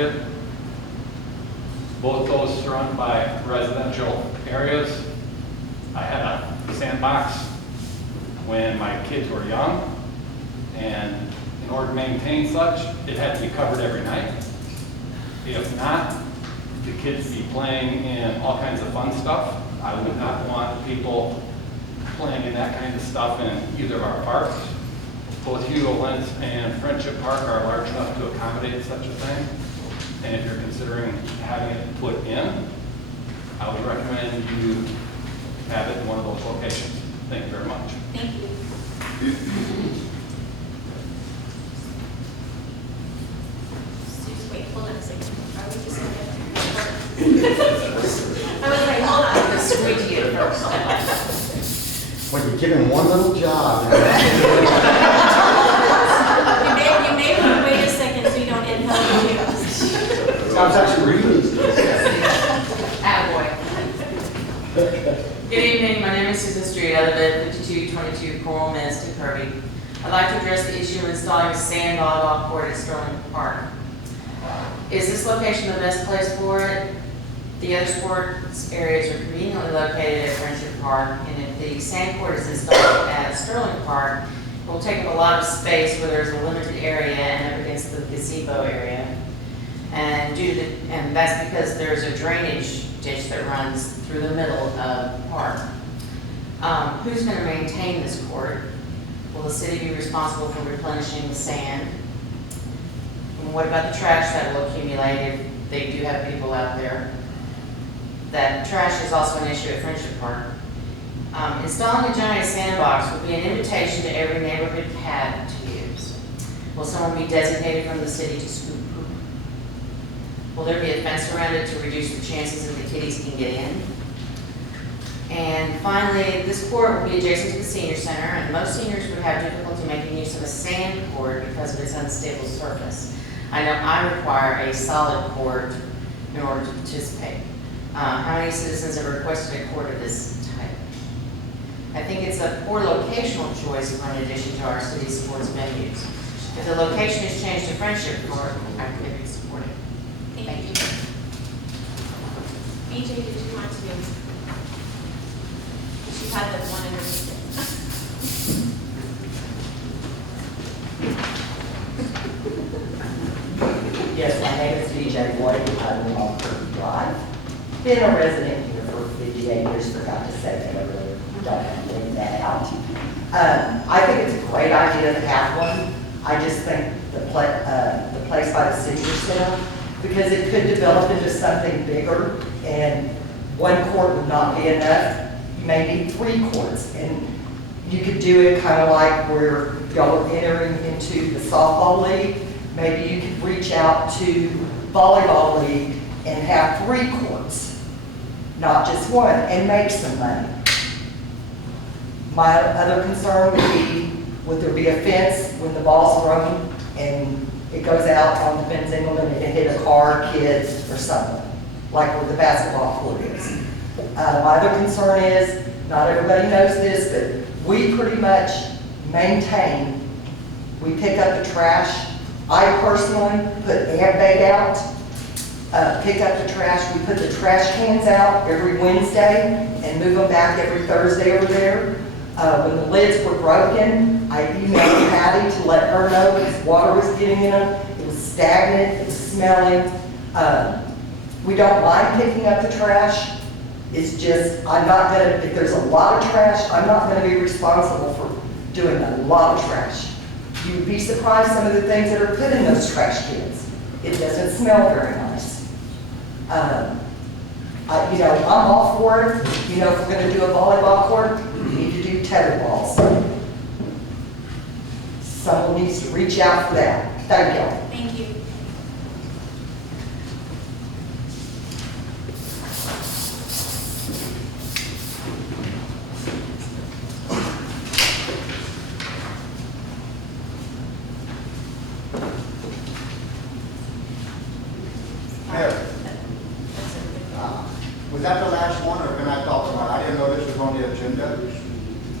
Market. Both those surrounded by residential areas. I had a sandbox when my kids were young, and in order to maintain such, it had to be covered every night. If not, the kids be playing in all kinds of fun stuff. I would not want people playing in that kind of stuff in either of our parks. Both Hugo Lentz and Friendship Park are large enough to accommodate such a thing. And if you're considering having it put in, I would recommend you have it in one of those locations. Thank you very much. Thank you. Just wait, hold on a second. Are we just going to? I was like, hold on. I'm squeegee it first. When you're given one little job. You may want to wait a second so you don't inhale the fumes. I was actually reading these. Attaboy. Good evening, my name is Susan Street. I live at 5222 Coral Mist in Kirby. I'd like to address the issue of installing a sand volleyball court at Sterling Park. Is this location the best place for it? The other sports areas are conveniently located at Friendship Park, and if the sand court is installed at Sterling Park, it will take up a lot of space where there's a limited area and up against the gazebo area. And that's because there's a drainage ditch that runs through the middle of the park. Who's going to maintain this court? Will the city be responsible for replenishing the sand? And what about the trash that will accumulate if they do have people out there? That trash is also an issue at Friendship Park. Installing a giant sandbox will be an invitation to every neighborhood cat to use. Will someone be designated from the city to scoop poop? Will there be a fence around it to reduce the chances that the kitties can get in? And finally, this court will be adjacent to the senior center, and most seniors would have difficulty making use of a sand court because of its unstable surface. I know I require a solid court in order to participate. How many citizens have requested a court of this type? I think it's a poor locational choice for an addition to our city's sports venues. If the location is changed to Friendship Park, I could be supported. Thank you. BJ, did you want to? She had that one underneath it. Yes, my name is BJ Boyd. I live on Kirby Drive. Been a resident here for 58 years. Forgot to say that. I really don't have to leave that out. I think it's a great idea to have one. I just think the place by the senior center, because it could develop into something bigger, and one court would not be enough. You may need 3 courts, and you could do it kind of like where y'all are entering into the softball league. Maybe you could reach out to volleyball league and have 3 courts, not just one, and make some money. My other concern would be, would there be a fence when the ball's thrown and it goes out on the fencing and it hit a car, kids, or something, like where the basketball court is. My other concern is, not everybody knows this, but we pretty much maintain, we pick up the trash. I personally put ant bait out, pick up the trash. We put the trash cans out every Wednesday and move them back every Thursday over there. When the lids were broken, I emailed Patty to let her know because water was getting in them. It was stagnant, it was smelling. We don't mind picking up the trash. It's just, I'm not gonna, if there's a lot of trash, I'm not gonna be responsible for doing a lot of trash. You would be surprised some of the things that are put in those trash cans. It doesn't smell very nice. I'm all for it. If we're gonna do a volleyball court, we need to do tetherball. Someone needs to reach out for that. Thank y'all. Thank you. Mayor, was that the last one, or can I talk about it? I didn't know this was on the agenda.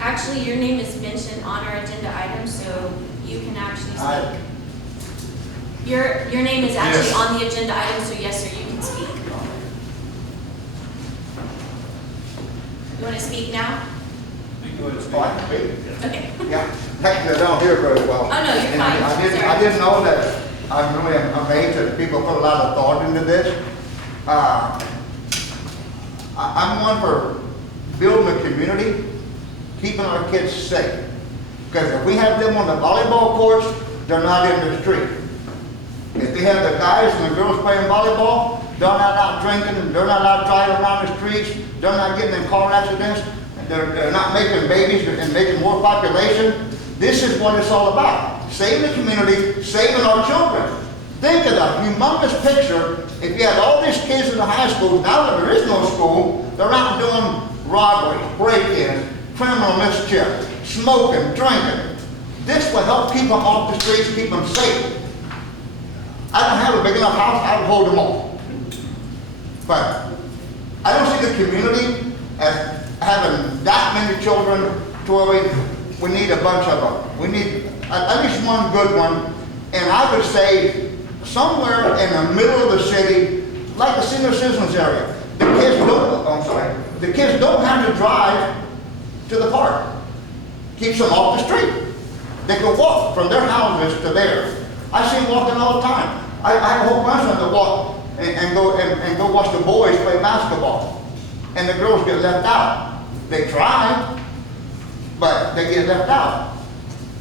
Actually, your name is mentioned on our agenda item, so you can actually speak. Your name is actually Yes. on the agenda item, so yes, sir, you can speak. You want to speak now? Oh, I can speak. Okay. Yeah, technically, I don't hear very well. Oh, no, you're And fine. I didn't know that. I'm really amazed that people put a lot of thought into this. I'm one for building a community, keeping our kids safe. Because if we have them on the volleyball courts, they're not in the street. If they have the guys and the girls playing volleyball, they're not out drinking, they're not out driving around the streets, they're not getting in car accidents, they're not making babies and making more population. This is what it's all about. Saving the community, saving our children. Think of the humongous picture. If you had all these kids in the high school, now that there is no school, they're out doing robberies, break-ins, criminal mischief, smoking, drinking. This will help keep them off the streets, keep them safe. I don't have a big enough house, I would hold them all. But I don't see the community as having that many children to where we need a bunch of them. We need at least one good one. And I would say somewhere in the middle of the city, like the senior citizens area. The kids don't have to drive to the park. Keeps them off the street. They can walk from their houses to there. I see them walking all the time. I have a whole bunch of them that walk and go watch the boys play basketball. And the girls get left out. They try, but they get left out.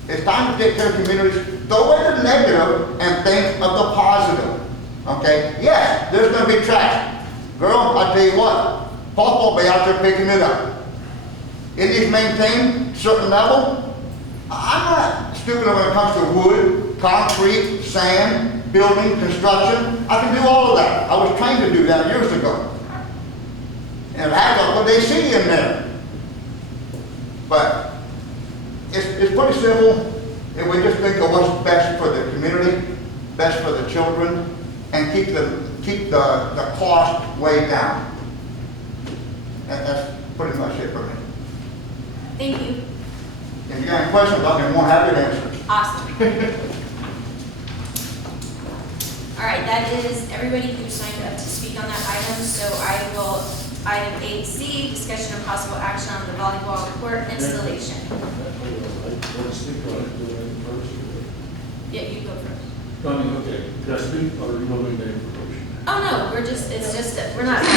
It's time to take care of communities. Throw away the negative and think of the positive. Okay? Yes, there's going to be trash. Girl, I tell you what, Papa will be out there picking it up. It needs to maintain a certain level. I'm not stupid when it comes to wood, concrete, sand, building, construction. I can do all of that. I was trained to do that years ago. And I thought, what they see in there. But it's pretty simple. If we just think of what's best for the community, best for the children, and keep the cost way down. And that's pretty much it for me. Thank you. If you got any questions, I'll be more happy to answer. Awesome. All right, that is everybody who signed up to speak on that item. So I will, item 8C, discussion of possible action on the volleyball court installation. Yeah, you go first. Okay, can I speak, or you want me to make a motion? Oh, no, it's just discussing. We don't have to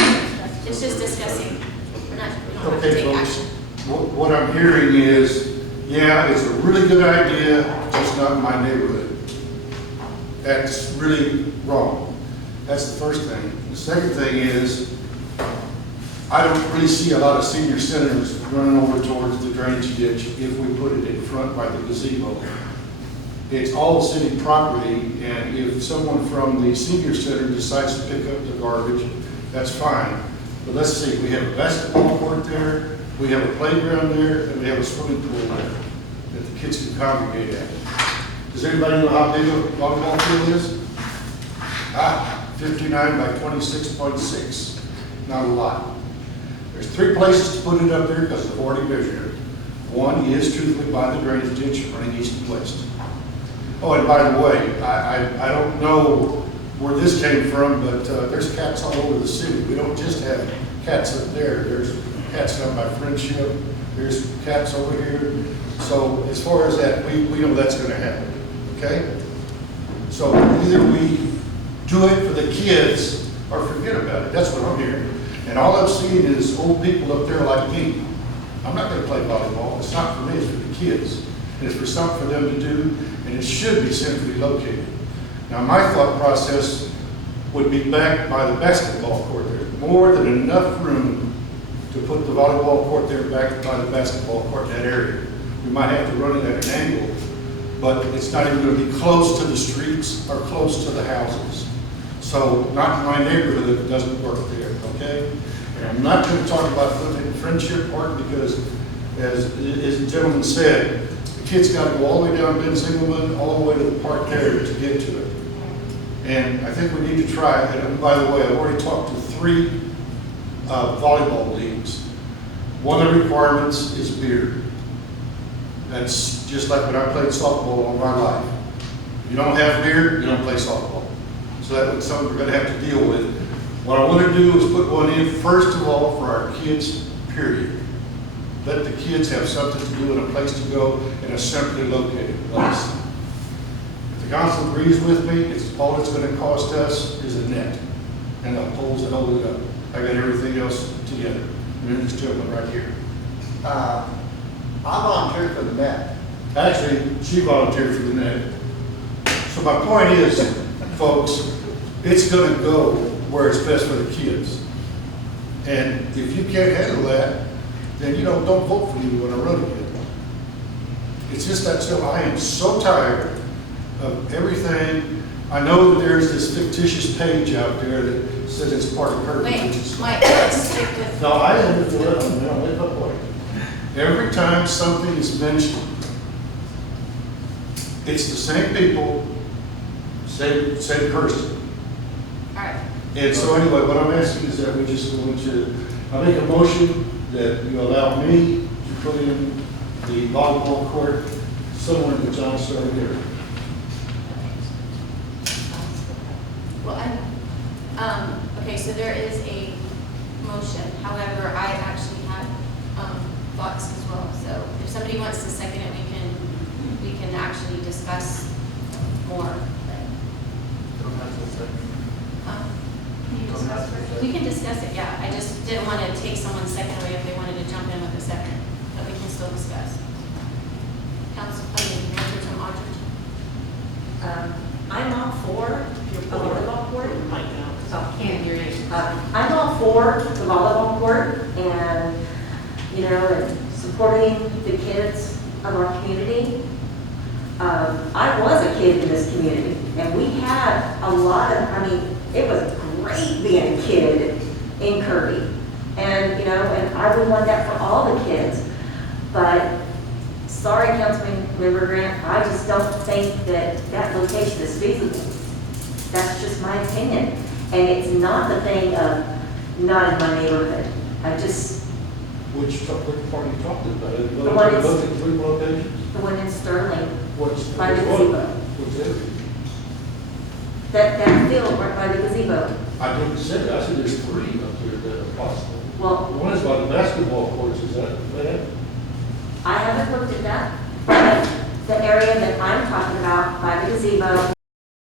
Okay, take folks, action. what I'm hearing is, yeah, it's a really good idea, just not in my neighborhood. That's really wrong. That's the first thing. The second thing is, I don't really see a lot of senior centers running over towards the drainage ditch if we put it in front by the gazebo. It's all city property, and if someone from the senior center decides to pick up the garbage, that's fine. But let's see, we have a basketball court there, we have a playground there, and we have a swimming pool there that the kids can congregate at. Does anybody know how big a volleyball field is? 59 by 26.6, not a lot. There's 3 places to put it up there because I've already measured it. One is truthfully by the drainage ditch running east and west. Oh, and by the way, I don't know where this came from, but there's cats all over the city. We don't just have cats up there. There's cats down by Friendship. There's cats over here. So as far as that, we know that's going to happen. Okay? So either we do it for the kids or forget about it. That's what I'm hearing. And all I'm seeing is old people up there like me. I'm not going to play volleyball. It's not for me. It's for the kids. And it's for something for them to do. And it should be centrally located. Now, my thought process would be back by the basketball court. There's more than enough room to put the volleyball court there back by the basketball court in that area. We might have to run it at an angle, but it's not even going to be close to the streets or close to the houses. So, not in my neighborhood, it doesn't work there, okay? And I'm not going to talk about Friendship Park because, as the gentleman said, the kids got to go all the way down Ben Zingelman, all the way to the park there to get to it. And I think we need to try it. And by the way, I've already talked to 3 volleyball leagues. One of the requirements is beer. That's just like when I played softball all my life. You don't have beer, you don't play softball. So that's something we're gonna have to deal with. What I wanna do is put one in, first of all, for our kids, period. Let the kids have something to do and a place to go in a centrally located place. If the council agrees with me, it's all it's gonna cost us is a net and the poles that hold it up. I got everything else together. And then this gentleman right here. I volunteered for the net. Actually, she volunteered for the net. So my point is, folks, it's gonna go where it's best for the kids. And if you can't handle that, then don't vote for me when I run again. It's just that simple. I am so tired of everything. I know that there's this fictitious page out there that says it's part of Kirby. Wait, which is- Mike, let's stick with. No, I didn't do it. I'm gonna make my point. Every time something is mentioned, it's the same people, same person. All right, And so anyway, what I'm asking is that we just go into, I make a motion that you allow me to put in the volleyball court somewhere in the John Starr area. well, okay, so there is a motion, however, I actually have, thoughts as well, so if somebody wants to second it, we can actually discuss more, but. Can you discuss first? We can discuss it, yeah, I just didn't want to take someone's second away if they wanted to jump in with a second, but we can still discuss. Council, Councilman Aldridge. I'm all for the volleyball court. Oh, can't hear you. I'm all for the volleyball court and, and supporting the kids of our community. I was a kid in this community and we had a lot of, it was great being a kid in Kirby. And, and I would want that for all the kids. But sorry, Councilman Member Grant, I just don't think that that location is feasible. That's just my opinion. And it's not the thing of not in my neighborhood. Which part are you talking about? The one is- Look at 3 locations? The one in Sterling, What's? by the gazebo. What's that? That field right by the gazebo. I didn't say that. I said there's 3 up there that are possible. Well, One is by the basketball courts, is that bad? I haven't looked at that, but the area that I'm talking about by the gazebo